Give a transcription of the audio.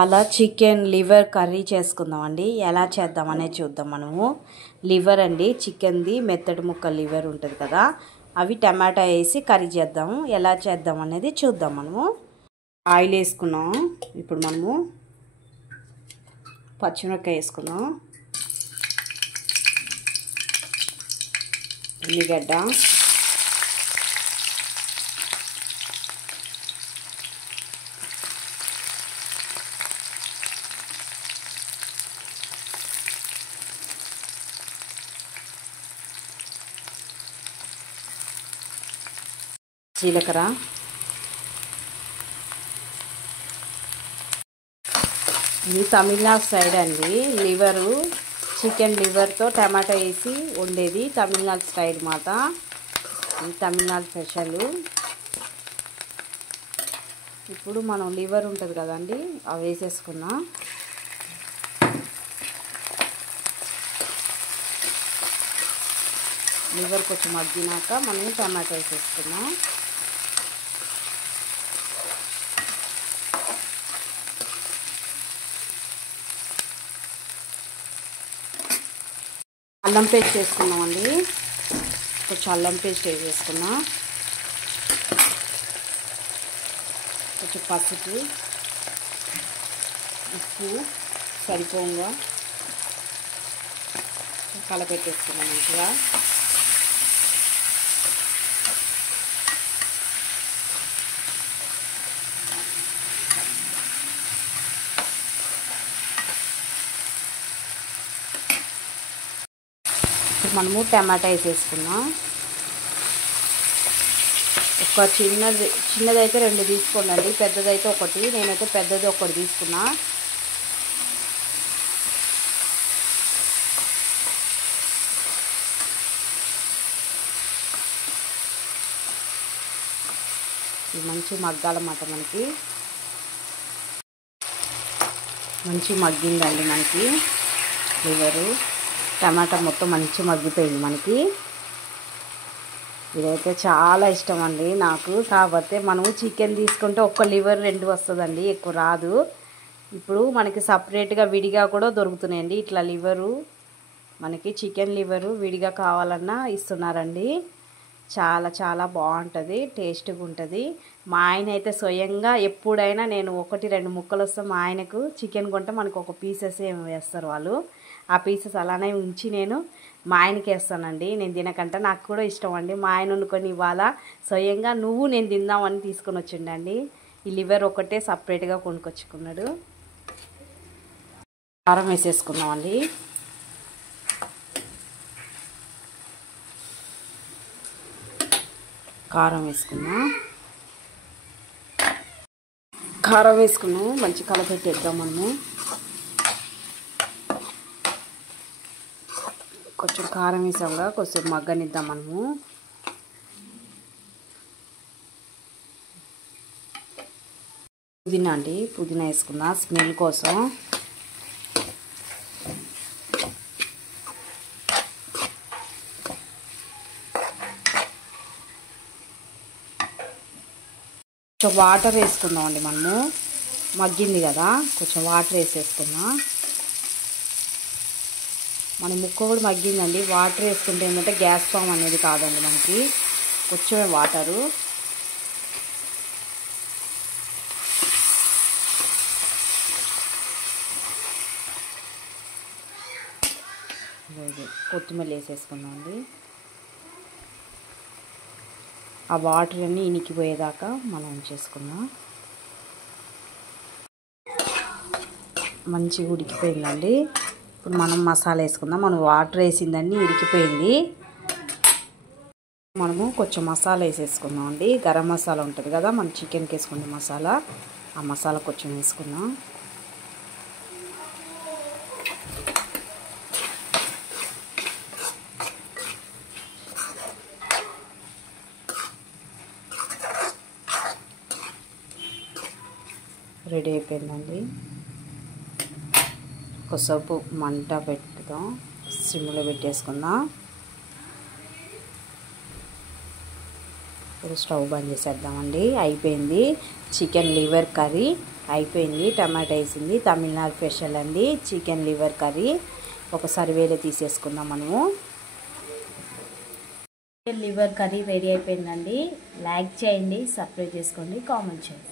అలా chicken liver curry చేసుకుందామండి. ఎలా చేద్దామనేది చూద్దాం. మనము లివర్ అండి, చికెన్ది మెత్తటి ముక్క లివర్ ఉంటుంది కదా, అవి టమాటా వేసి కర్రీ చేద్దాము. ఎలా చేద్దాం అనేది చూద్దాం. మనము ఆయిల్ వేసుకున్నాం. ఇప్పుడు మనము పచ్చిమిరపకాయ వేసుకున్నాం, ఉల్లిగడ్డ, జీలకర్ర, ఇది తమిళనాడు సైడ్ అండి. లివరు, చికెన్ లివర్తో టమాటా వేసి వండేది తమిళనాడు స్టైల్ మాట. ఇది తమిళనాడు స్పెషల్. ఇప్పుడు మనం లివర్ ఉంటుంది కదండి, అవి వేసేసుకున్నాం. లివర్ కొంచెం మగ్గినాక మనం టమాటా వేసేసుకున్నాం. అల్లం పేస్ట్ వేసుకున్నామండి. కొంచెం అల్లం పేస్ట్ వేసేసుకున్నాం. కొంచెం పసుపు, ఉప్పు సరిపోగా కలపెట్టేసుకున్నాం మంచిగా. ఇప్పుడు మనము టమాటా వేసేసుకున్నాం. ఒక చిన్నదైతే 2 తీసుకోండి, పెద్దదైతే 1. నేనైతే పెద్దది 1 తీసుకున్నా. ఇది మంచి మగ్గాలన్నమాట. మనకి మంచి మగ్గిందండి. మనకి లివరు టమాటా మొత్తం మంచి మగ్గిపోయింది మనకి. ఇదైతే చాలా ఇష్టం అండి నాకు. కాకపోతే మనము చికెన్ తీసుకుంటే ఒక్క లివర్ 2 వస్తుందండి, ఎక్కువ రాదు. ఇప్పుడు మనకి సపరేట్గా విడిగా కూడా దొరుకుతున్నాయండి ఇట్లా లివరు. మనకి చికెన్ లివరు విడిగా కావాలన్నా ఇస్తున్నారండి. చాలా చాలా బాగుంటుంది, టేస్ట్గా ఉంటుంది. మా ఆయన అయితే స్వయంగా ఎప్పుడైనా నేను 1-2 ముక్కలు వస్తే మా ఆయనకు చికెన్ కొంటే మనకు ఒక పీసెస్ ఏమి వేస్తారు వాళ్ళు. ఆ పీసెస్ అలానే ఉంచి నేను మా ఆయనకి వేస్తానండి. నేను తినకంటే నాకు కూడా ఇష్టం అండి. మా ఆయన వండుకొని ఇవాళ స్వయంగా నేను తిందామని తీసుకొని వచ్చిండండి. ఈ లివర్ ఒకటే సపరేట్గా కొనుక్కొచ్చుకున్నాడు. కారం వేసేసుకున్నామండి. కారం వేసుకున్నాం. మంచి కలపెట్టేద్దాం మనము. కొంచెం కారం వేసాంగా, కొంచెం మగ్గనిద్దాం మనము. పుదీనా వేసుకున్నా స్మెల్ కోసం. కొంచెం వాటర్ వేసుకుందామండి మనము. మగ్గింది కదా, కొంచెం వాటర్ వేసేసుకుందాం. మన ముక్క కూడా మగ్గిందండి. వాటర్ వేసుకుంటే ఏంటంటే గ్యాస్ ఫామ్ అనేది కాదండి మనకి. కొంచెమే వాటరు. కొత్తిమీర వేసేసుకుందామండి. ఆ వాటర్ అన్నీ ఇనికిపోయేదాకా మనం ఉంచేసుకుందాం. మంచిగా ఉడికిపోయిందండి. ఇప్పుడు మనం మసాలా వేసుకుందాం. మనం వాటర్ వేసిందన్నీ ఇరికిపోయింది. మనము కొంచెం మసాలా వేసేసుకుందాం అండి. గరం మసాలా ఉంటుంది కదా, మనం చికెన్కి వేసుకునే మసాలా, ఆ మసాలా కొంచెం వేసుకుందాం. రెడీ అయిపోయిందండి. కొద్దిసేపు మంట పెట్టుదాం, సిమ్లో పెట్టేసుకుందాం. ఇప్పుడు స్టవ్ బంద్ చేసేద్దామండి. అయిపోయింది. చికెన్ లివర్ కర్రీ అయిపోయింది. టమాటా వేసింది. తమిళనాడు స్పెషల్ అండి చికెన్ లివర్ కర్రీ. ఒకసారి వేరే తీసేసుకుందాం మనము. చికెన్ లివర్ కర్రీ రెడీ అయిపోయిందండి. లైక్ చేయండి, సబ్స్క్రైబ్ చేసుకోండి, కామెంట్ చేయండి.